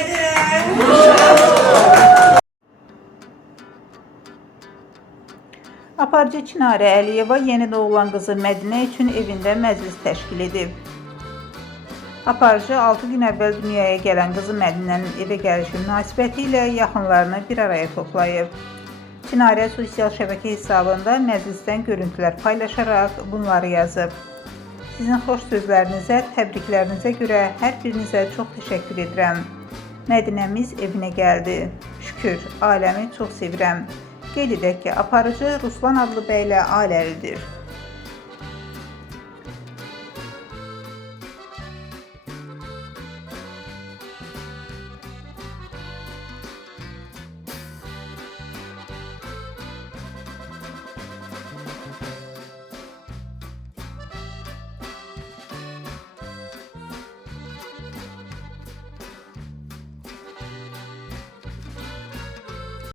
edirəm. Aparıcı Çinarə Əliyeva yeni doğulan qızı Mədinə üçün evində məclis təşkil edib. Aparıcı 6 gün əvvəl dünyaya gələn qızı Mədinənin evə gəlişi münasibəti ilə yaxınlarını bir araya toplayıb. Çinarə sosial şəbəkə hesabında məclisdən görüntülər paylaşaraq bunları yazıb. Sizin xoş sözlərinizə, təbriklərinizə görə hər birinizə çox təşəkkür edirəm. Mədinəmiz evinə gəldi. Şükür, aləmi çox sevirəm. Qeyd edək ki, aparıcı Ruslan adlı bəylə ailəlidir.